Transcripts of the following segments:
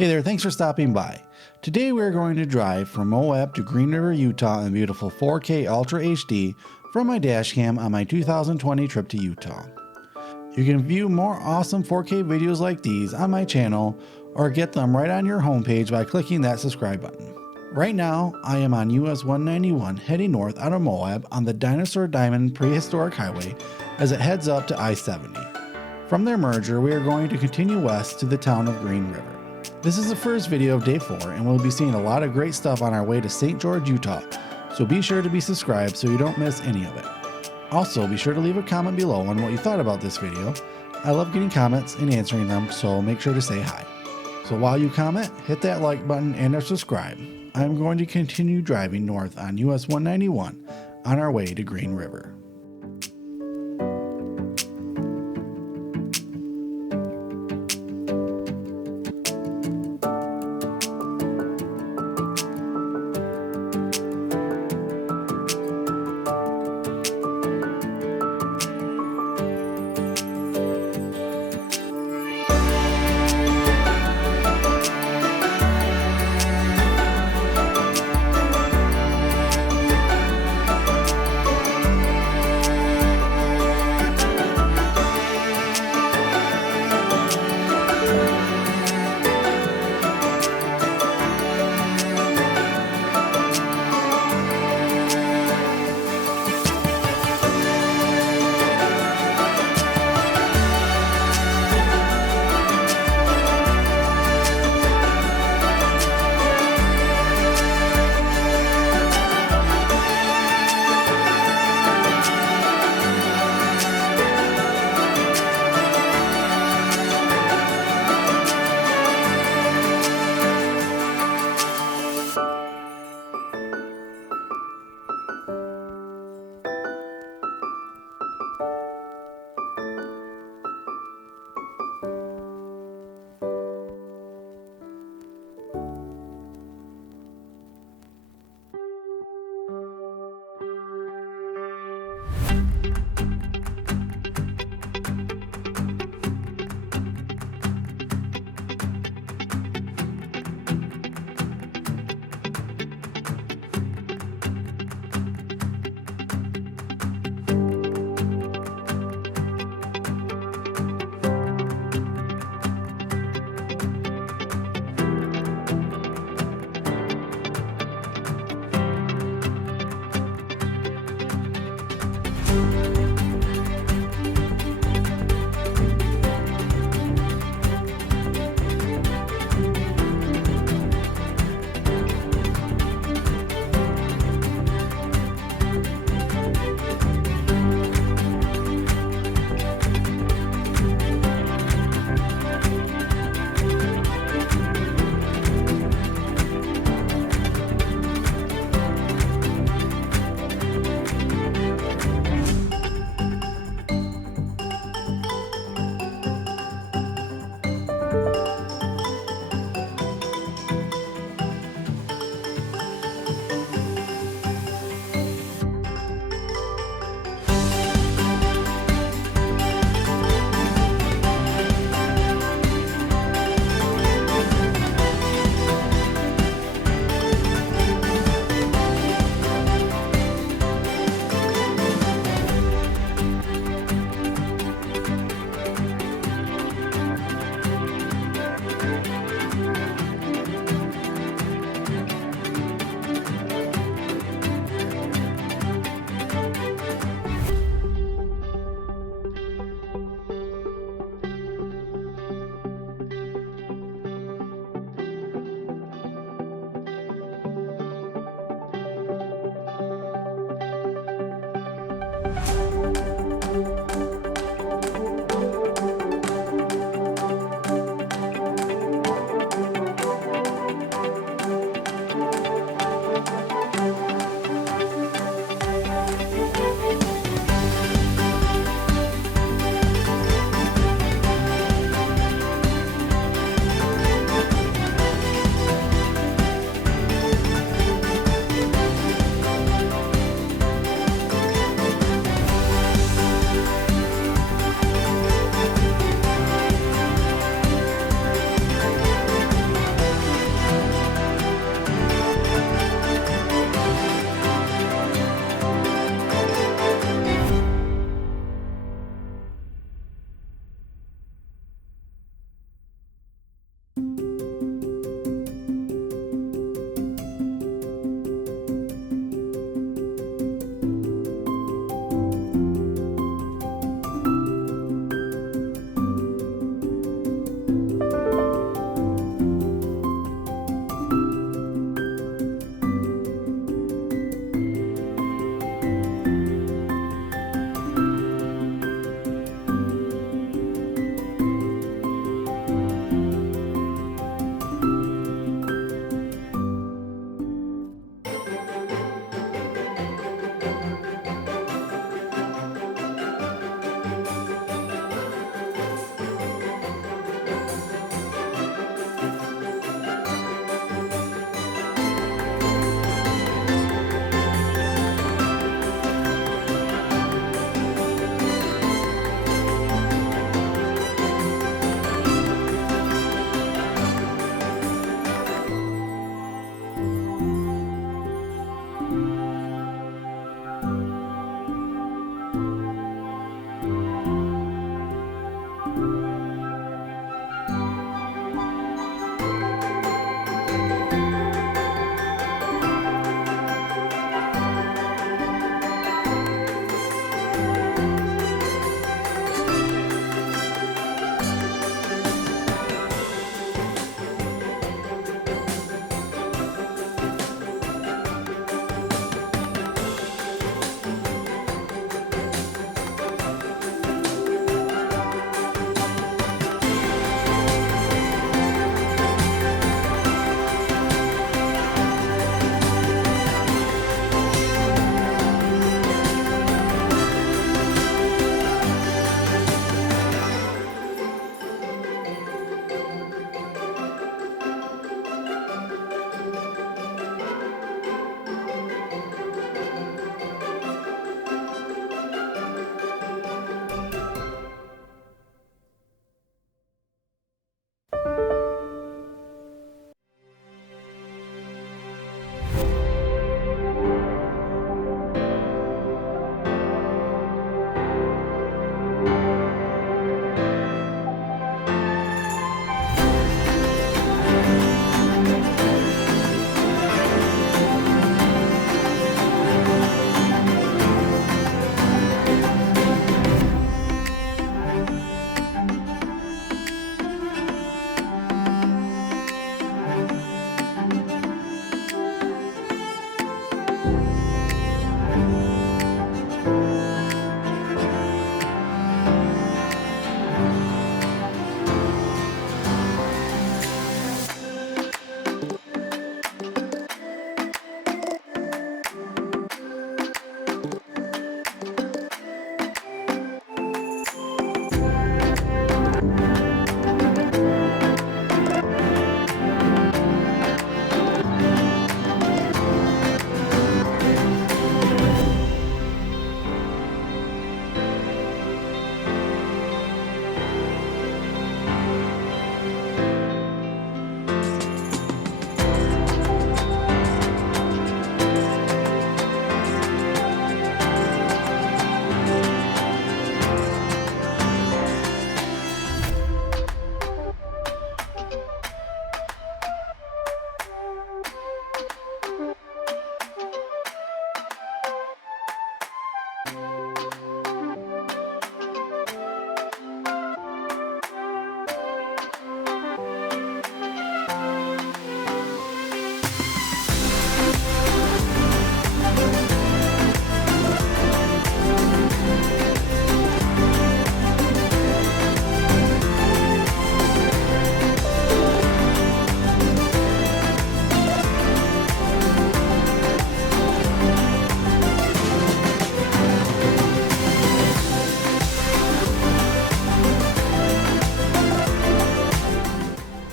Hey there, thanks for stopping by. Today we're going to drive from Moab to Green River, Utah in beautiful 4K Ultra HD from my dashcam on my 2020 trip to Utah. You can view more awesome 4K videos like these on my channel or get them right on your homepage by clicking that subscribe button. Right now, I am on US 191 heading north out of Moab on the Dinosaur Diamond Prehistoric Highway as it heads up to I-70. From their merger, we are going to continue west to the town of Green River. This is the first video of day 4 and we'll be seeing a lot of great stuff on our way to St. George, Utah, so be sure to be subscribed so you don't miss any of it. Also, be sure to leave a comment below on what you thought about this video. I love getting comments and answering them, so make sure to say hi. So while you comment, hit that like button and or subscribe. I'm going to continue driving north on US 191 on our way to Green River.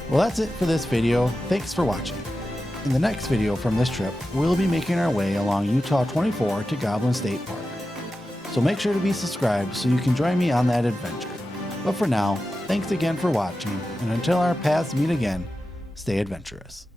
Well, that's it for this video. Thanks for watching. In the next video from this trip, we'll be making our way along Utah 24 to Goblin State Park. So make sure to be subscribed so you can join me on that adventure. But for now, thanks again for watching, and until our paths meet again, stay adventurous.